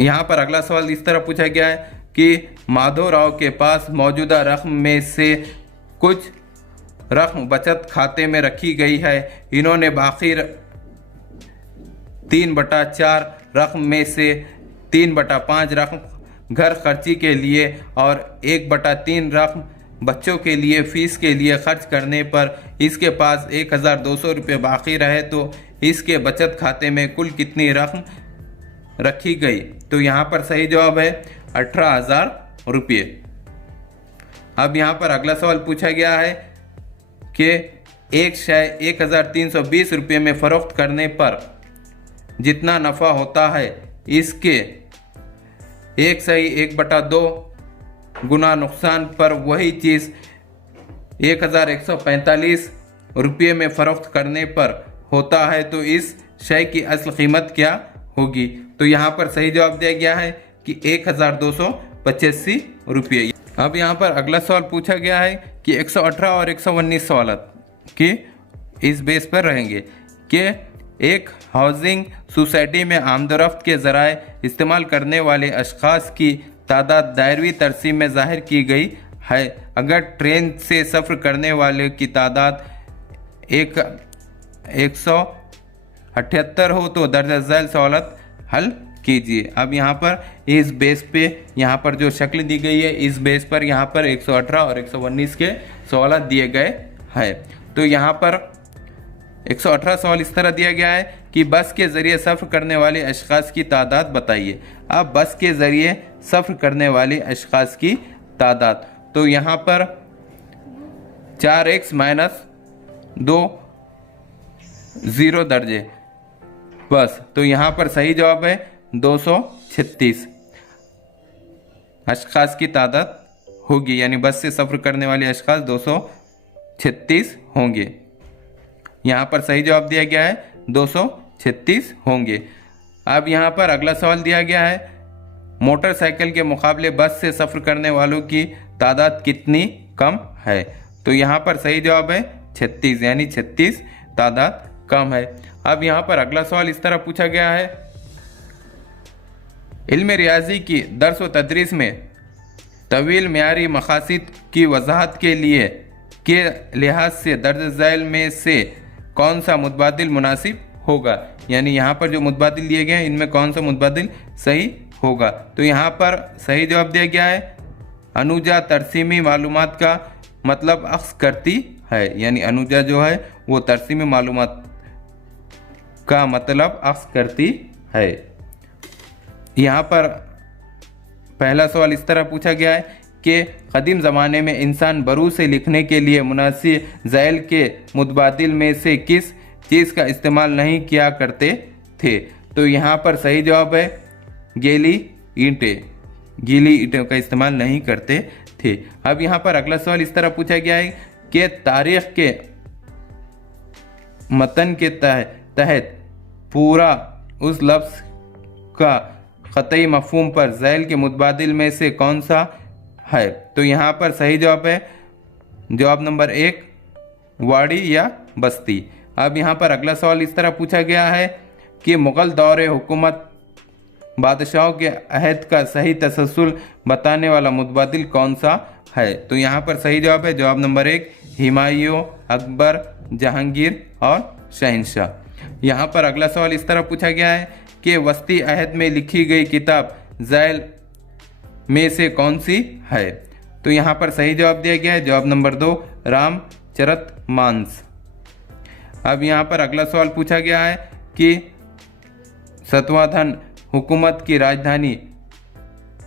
यहाँ पर अगला सवाल इस तरह पूछा गया है कि माधवराव के पास मौजूदा रकम में से कुछ रकम बचत खाते में रखी गई है, इन्होंने बाकी 3/4 रकम में से 3/5 रकम घर खर्ची के लिए और 1/3 रकम बच्चों के लिए फीस के लिए खर्च करने पर इसके पास 1200 रुपये बाकी रहे तो इसके बचत खाते में कुल कितनी रकम रखी गई? तो यहाँ पर सही जवाब है 18,000 रुपये। अब यहाँ पर अगला सवाल पूछा गया है कि एक शय 1320 रुपये में फ़रोख्त करने पर जितना नफ़ा होता है इसके 1/2 गुना नुकसान पर वही चीज़ 1145 रुपये में फ़रोख्त करने पर होता है तो इस शय की असल कीमत क्या होगी? तो यहाँ पर सही जवाब दिया गया है कि 1285 रुपये। अब यहाँ पर अगला सवाल पूछा गया है कि 118 और 119 सवाल के इस बेस पर रहेंगे कि एक हाउसिंग सोसाइटी में आमदोरफ्त के ज़राए इस्तेमाल करने वाले अशख़ास की तादाद दायरवी तरसीम में ज़ाहिर की गई है। अगर ट्रेन से सफ़र करने वाले की तादाद 178 हो तो दर्ज झैल सवालत हल कीजिए। अब यहाँ पर इस बेस पे यहाँ पर जो शक्ल दी गई है इस बेस पर यहाँ पर 118 और 119 के सवाल दिए गए हैं। तो यहाँ पर 118 सवाल इस तरह दिया गया है कि बस के ज़रिए सफ़र करने वाले अशख़ास की तादाद बताइए। अब बस के ज़रिए सफ़र करने वाले अशख़ास की तादाद, तो यहाँ पर 4x - 2 0 दर्जे बस, तो यहाँ पर सही जवाब है 236 अशख़ास की तादाद होगी, यानी बस से सफ़र करने वाले अशख़ास 236 होंगे। यहाँ पर सही जवाब दिया गया है 236 होंगे। अब यहाँ पर अगला सवाल दिया गया है, मोटरसाइकिल के मुकाबले बस से सफ़र करने वालों की तादाद कितनी कम है? तो यहाँ पर सही जवाब है 36, यानी 36 तादाद कम है। अब यहाँ पर अगला सवाल इस तरह पूछा गया है, इल्म रियाजी की दर्स व तदरीस में तवील मेयारी मकासिद की वजाहत के लिए के लिहाज से दर्ज झैल में से कौन सा मुतबादिल मुनासिब होगा? यानी यहाँ पर जो मुतबादिल दिए गए हैं इनमें कौन सा मुतबादिल सही होगा? तो यहाँ पर सही जवाब दिया गया है अनुजा तरसीमी मालूमात का मतलब अक्स करती है, यानी अनुजा जो है वो तरसीमी मालूमात का मतलब अक्स करती है। यहाँ पर पहला सवाल इस तरह पूछा गया है कि कदीम ज़माने में इंसान बरू से लिखने के लिए मुनासिब झैल के मुतबादिल में से किस चीज़ का इस्तेमाल नहीं किया करते थे? तो यहाँ पर सही जवाब है गीली ईंटें का इस्तेमाल नहीं करते थे। अब यहाँ पर अगला सवाल इस तरह पूछा गया है कि तारीख़ के मतन के तहत पूरा उस लफ्ज़ का क़तई मफ़हूम पर ज़ैल के मुतबादिल में से कौन सा है? तो यहाँ पर सही जवाब है जवाब नंबर 1 वाड़ी या बस्ती। अब यहाँ पर अगला सवाल इस तरह पूछा गया है कि मुग़ल दौर हुकूमत बादशाहों के अहद का सही तसलसल बताने वाला मुतबादिल कौन सा है? तो यहाँ पर सही जवाब है जवाब नंबर 1 हुमायूं, अकबर, जहांगीर और शहंशाह। यहाँ पर अगला सवाल इस तरह पूछा गया है कि वस्ती अहद में लिखी गई किताब ज़ैल में से कौन सी है? तो यहाँ पर सही जवाब दिया गया है जवाब नंबर 2 रामचरितमानस। अब यहाँ पर अगला सवाल पूछा गया है कि सतवाहन हुकूमत की राजधानी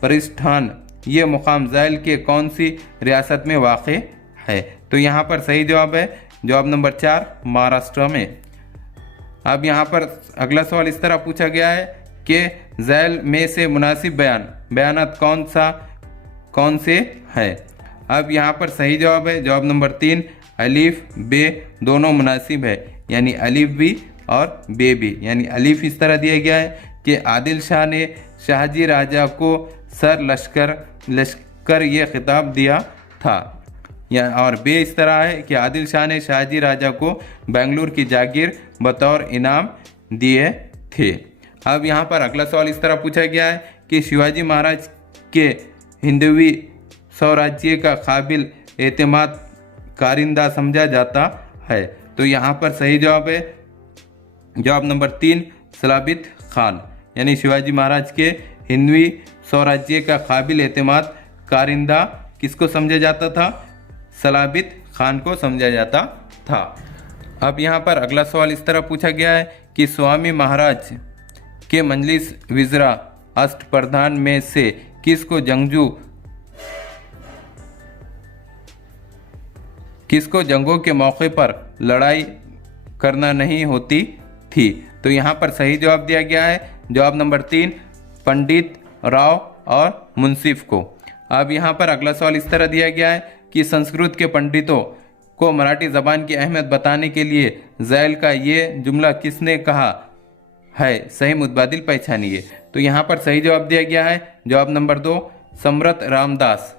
परिष्ठान ये मुकाम ज़ैल के कौन सी रियासत में वाक़ है? तो यहाँ पर सही जवाब है जवाब नंबर 4 महाराष्ट्र में। अब यहाँ पर अगला सवाल इस तरह पूछा गया है कि ज़ैल में से मुनासिब बयानात कौन से है? अब यहाँ पर सही जवाब है जवाब नंबर 3 अलीफ बे दोनों मुनासिब है, यानी अलीफ भी और बे भी। यानी अलीफ इस तरह दिया गया है कि आदिल शाह ने शाहजी राजा को सर लश्कर ये खिताब दिया था, या और बे इस तरह है कि आदिल शाह ने शाहजी राजा को बेंगलुरु की जागीर बतौर इनाम दिए थे। अब यहाँ पर अगला सवाल इस तरह पूछा गया है कि शिवाजी महाराज के हिंदवी स्वराज्य का काबिल एतमाद कारिंदा समझा जाता है। तो यहाँ पर सही जवाब है जवाब नंबर 3 सलाबित खान, यानी शिवाजी महाराज के हिंदवी स्वराज्य का काबिल एतमाद कारिंदा किसको समझा जाता था? सलाबित खान को समझा जाता था। अब यहाँ पर अगला सवाल इस तरह पूछा गया है कि स्वामी महाराज के मजलिस विज़रा अष्टप्रधान में से किसको जंगों के मौके पर लड़ाई करना नहीं होती थी? तो यहाँ पर सही जवाब दिया गया है जवाब नंबर 3 पंडित राव और मुंसिफ को। अब यहाँ पर अगला सवाल इस तरह दिया गया है कि संस्कृत के पंडितों को मराठी ज़बान की अहमियत बताने के लिए ज़ैल का ये जुमला किसने कहा है? सही मुतबादिल पहचानिए। तो यहाँ पर सही जवाब दिया गया है जवाब नंबर 2 सम्रत रामदास।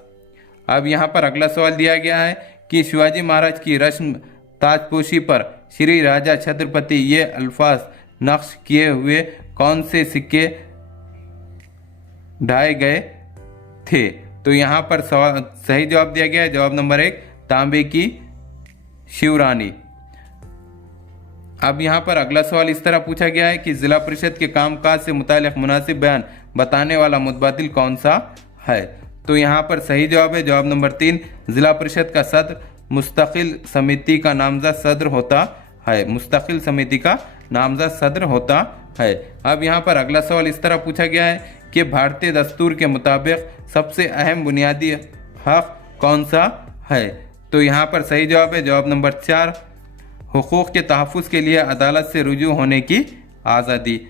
अब यहाँ पर अगला सवाल दिया गया है कि शिवाजी महाराज की रस्म ताजपोशी पर श्री राजा छत्रपति ये अल्फाज नक्श किए हुए कौन से सिक्के ढाए गए थे? तो यहाँ पर सही जवाब दिया गया है जवाब नंबर 1 तांबे की शिवरानी। अब यहाँ पर अगला सवाल इस तरह पूछा गया है कि जिला परिषद के कामकाज से मुताल्लिक़ मुनासिब बयान बताने वाला मुतबादिल कौन सा है? तो यहाँ पर सही जवाब है जवाब नंबर 3 जिला परिषद का सदर मुस्तकिल समिति का नामजद सदर होता है। मुस्तकिल समिति का नामजद सदर होता है। अब यहाँ पर अगला सवाल इस तरह पूछा गया है कि भारतीय दस्तूर के मुताबिक सबसे अहम बुनियादी हक कौन सा है? तो यहाँ पर सही जवाब है जवाब नंबर 4 हुकूक के तहफ़्फ़ुज़ के लिए अदालत से रुजू होने की आज़ादी।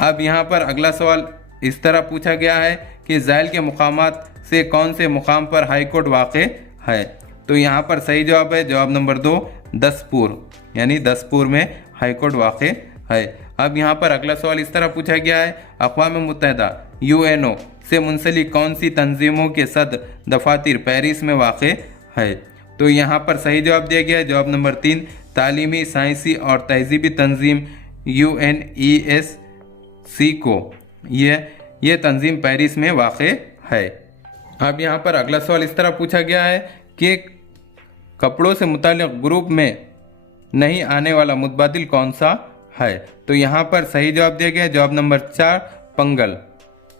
अब यहाँ पर अगला सवाल इस तरह पूछा गया है कि ज़ैल के मुकामात से कौन से मुकाम पर हाई कोर्ट वाक़ है? तो यहाँ पर सही जवाब है जवाब नंबर 2 दसपुर, यानी दसपुर में हाई कोर्ट वाक़ है। अब यहाँ पर अगला सवाल इस तरह पूछा गया है अक़वाम मुत्तहिदा UNO से मुंसलिक कौन सी तंजीमों के सदर दफातर पेरिस में वाक़ है? तो यहाँ पर सही जवाब दिया गया है जवाब नंबर 3 तालीमी, साइंसी और तहजीबी तंजीम UNESCO को ये तंजीम पेरिस में वाक़ है। अब यहाँ पर अगला सवाल इस तरह पूछा गया है कि कपड़ों से मुताल्लिक़ ग्रुप में नहीं आने वाला मुतबादिल कौन सा है? तो यहाँ पर सही जवाब दिया गया है जवाब नंबर 4 पंगल।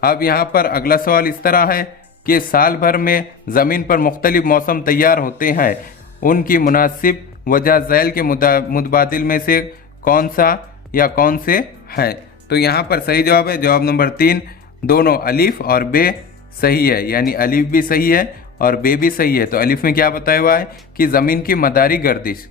अब यहाँ पर अगला सवाल इस तरह है कि साल भर में ज़मीन पर मुख्तलिफ मौसम तैयार होते हैं, उनकी मुनासिब वजह ज़ैल के मुतबादिल में से कौन सा या कौन से है? तो यहाँ पर सही जवाब है जवाब नंबर 3 दोनों अलीफ और बे सही है, यानी अलीफ भी सही है और बे भी सही है। तो अलीफ में क्या बताया हुआ है कि ज़मीन की मदारी गर्दिश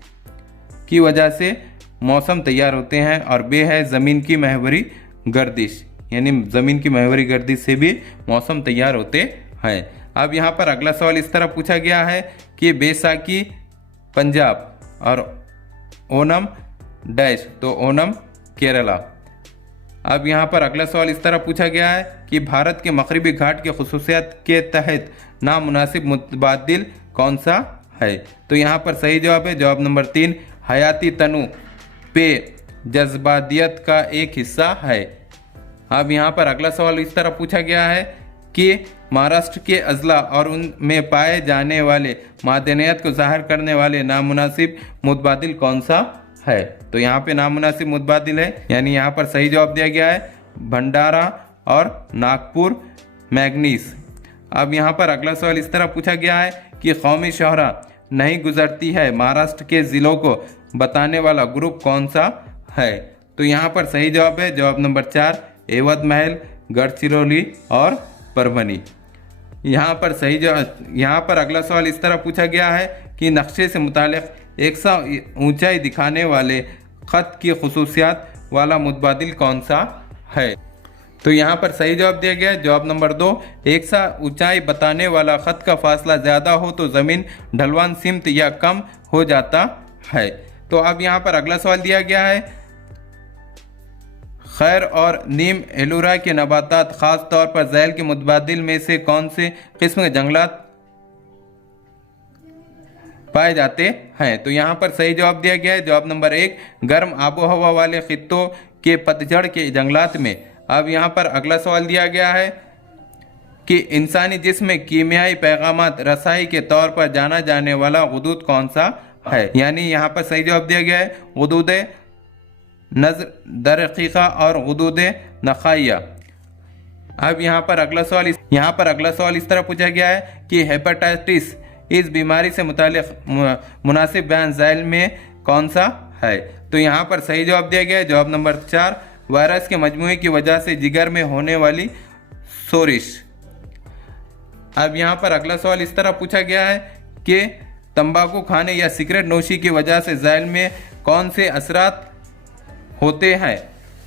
की वजह से मौसम तैयार होते हैं, और बे है ज़मीन की महवरी गर्दिश, यानी ज़मीन की महवरी गर्दिश से भी मौसम तैयार होते हैं। अब यहाँ पर अगला सवाल इस तरह पूछा गया है कि बैसाखी पंजाब और ओनम डैश, तो ओनम केरला। अब यहाँ पर अगला सवाल इस तरह पूछा गया है कि भारत के मगरबी घाट के खुसूसियात के तहत नामुनासिब मुतबादिल कौन सा है। तो यहाँ पर सही जवाब है जवाब नंबर 3, हयाती तनु पे जज्बादियत का एक हिस्सा है। अब यहाँ पर अगला सवाल इस तरह पूछा गया है कि महाराष्ट्र के अजला और उनमें पाए जाने वाले मादनियत को ज़ाहिर करने वाले नामुनासिब मुतबादिल कौन सा है। तो यहाँ पे नामुनासिब मुतबादिल है, यानी यहाँ पर सही जवाब दिया गया है भंडारा और नागपुर मैग्नीज। अब यहाँ पर अगला सवाल इस तरह पूछा गया है कि कौमी शोहरा नहीं गुजरती है महाराष्ट्र के ज़िलों को बताने वाला ग्रुप कौन सा है। तो यहाँ पर सही जवाब है जवाब नंबर 4, एवध महल, गढ़चिरौली और परभनी। यहाँ पर अगला सवाल इस तरह पूछा गया है कि नक्शे से मुतालिक 100 ऊंचाई दिखाने वाले ख़त की खुसूसियात वाला मुतबादिल कौन सा है। तो यहाँ पर सही जवाब दिया गया है जवाब नंबर 2, 100 ऊंचाई बताने वाला ख़त का फासला ज़्यादा हो तो ज़मीन ढलवान सिमत या कम हो जाता है। तो अब यहाँ पर अगला सवाल दिया गया है खैर और नीम एलुरा के नबातात ख़ास तौर पर झैल के मुतबादिल में से कौन से किस्म के जंगलात पाए जाते हैं। तो यहाँ पर सही जवाब दिया गया है जवाब नंबर 1, गर्म आबो हवा वाले खित्तों के पतझड़ के जंगलात में। अब यहाँ पर अगला सवाल दिया गया है कि इंसानी जिस्म में कीमियाई पैगामात रसाई के तौर पर जाना जाने वाला गुदूद कौन सा है। यानी यहाँ पर सही जवाब दिया गया है गुदूद नज़र दरक़ीक़ा और गुदूद नखाइया। अब यहाँ पर अगला सवाल इस तरह पूछा गया है कि हेपेटाइटिस इस बीमारी से मुतालिक मुनासिब बयान झैल में कौन सा है। तो यहाँ पर सही जवाब दिया गया है जवाब नंबर 4, वायरस के मजमूए की वजह से जिगर में होने वाली सोरिश। अब यहाँ पर अगला सवाल इस तरह पूछा गया है कि तंबाकू खाने या सिगरेट नोशी की वजह से झैल में कौन से असरात होते हैं।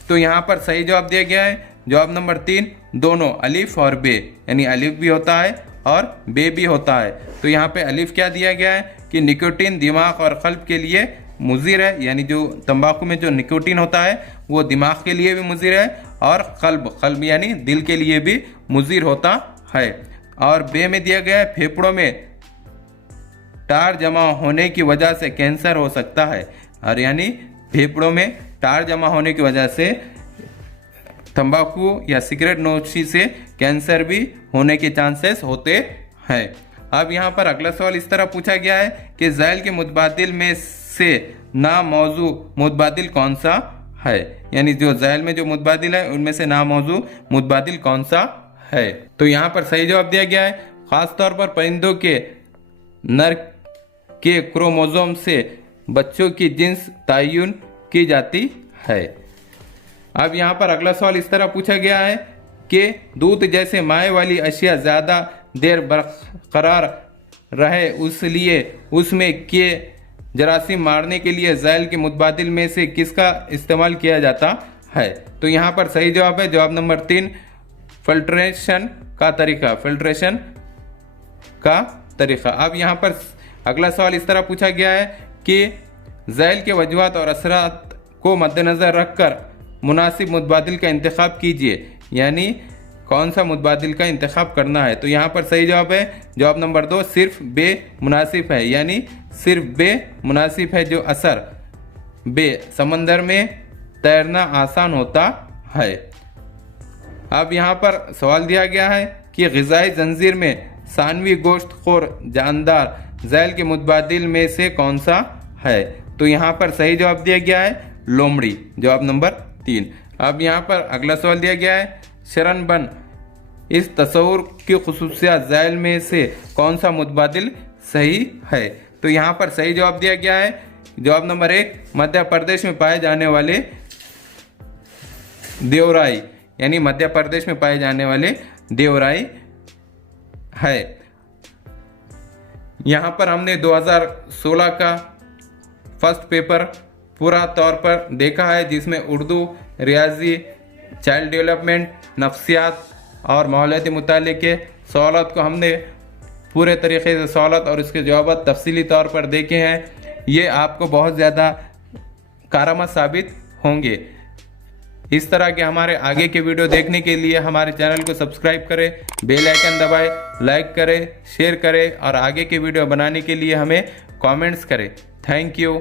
तो यहाँ पर सही जवाब दिया गया है जवाब नंबर 3, दोनों, अलिफ और बे, यानी अलिफ भी होता है और बे भी होता है। तो यहाँ पे अलिफ क्या दिया गया है कि निकोटीन दिमाग और कल्ब के लिए मुज़िर है, यानी जो तंबाकू में जो निकोटीन होता है वो दिमाग के लिए भी मुज़िर है और कल्ब यानी दिल के लिए भी मुज़िर होता है। और बे में दिया गया है फेफड़ों में टार जमा होने की वजह से कैंसर हो सकता है। और यानी फेफड़ों में टार जमा होने की वजह से तंबाकू या सिगरेट नोशी से कैंसर भी होने के चांसेस होते हैं। अब यहाँ पर अगला सवाल इस तरह पूछा गया है कि झैल के मुतबादिल में से नामौजू मुतबादिल कौन सा है। यानी जो झैल में जो मुतबादिल है उनमें से नामौजू मुतबादिल कौन सा है। तो यहाँ पर सही जवाब दिया गया है खास तौर पर परिंदों के नर के क्रोमोसोम से बच्चों की जिन्स तयन की जाती है। अब यहाँ पर अगला सवाल इस तरह पूछा गया है कि दूध जैसे माए वाली अशिया ज़्यादा देर बरकरार रहे उसलिए उसमें के जरासीम मारने के लिए झैल के मुतबादिल में से किसका इस्तेमाल किया जाता है। तो यहाँ पर सही जवाब है जवाब नंबर 3, फिल्ट्रेशन का तरीका। अब यहाँ पर अगला सवाल इस तरह पूछा गया है कि झैल के वजूहात और असरात को मद्देनज़र रखकर मुनासिब मुतबादिल का इंतखाब कीजिए, यानी कौन सा मुतबादिल का इंतखाब करना है। तो यहाँ पर सही जवाब है जवाब नंबर 2, सिर्फ बे मुनासिब है, यानी सिर्फ बे मुनासिब है। जो असर बे, समंदर में तैरना आसान होता है। अब यहाँ पर सवाल दिया गया है कि ग़िज़ाई जंजीर में सानवी गोश्त खोर जानदार झैल के मुतबादिल में से कौन सा है। तो यहाँ पर सही जवाब दिया गया है लोमड़ी, जवाब नंबर 3। अब यहाँ पर अगला सवाल दिया गया है शरणबन इस तस्वुर की खुसूसियत झैल में से कौन सा मुतबादिल सही है। तो यहाँ पर सही जवाब दिया गया है जवाब नंबर 1, मध्य प्रदेश में पाए जाने वाले देवराई, यानी मध्य प्रदेश में पाए जाने वाले देवराई है। यहाँ पर हमने 2016 का फर्स्ट पेपर पूरा तौर पर देखा है जिसमें उर्दू, रियाजी, चाइल्ड डेवलपमेंट, नफ्सियात और माहौलियाती मुताले के सवालात को हमने पूरे तरीके से सवालात और उसके जवाब तफसीली तौर पर देखे हैं। ये आपको बहुत ज़्यादा कारामद साबित होंगे। इस तरह के हमारे आगे के वीडियो देखने के लिए हमारे चैनल को सब्सक्राइब करें, बेल आइकन दबाएं, लाइक करें, शेयर करें और आगे के वीडियो बनाने के लिए हमें कमेंट्स करें। Thank you.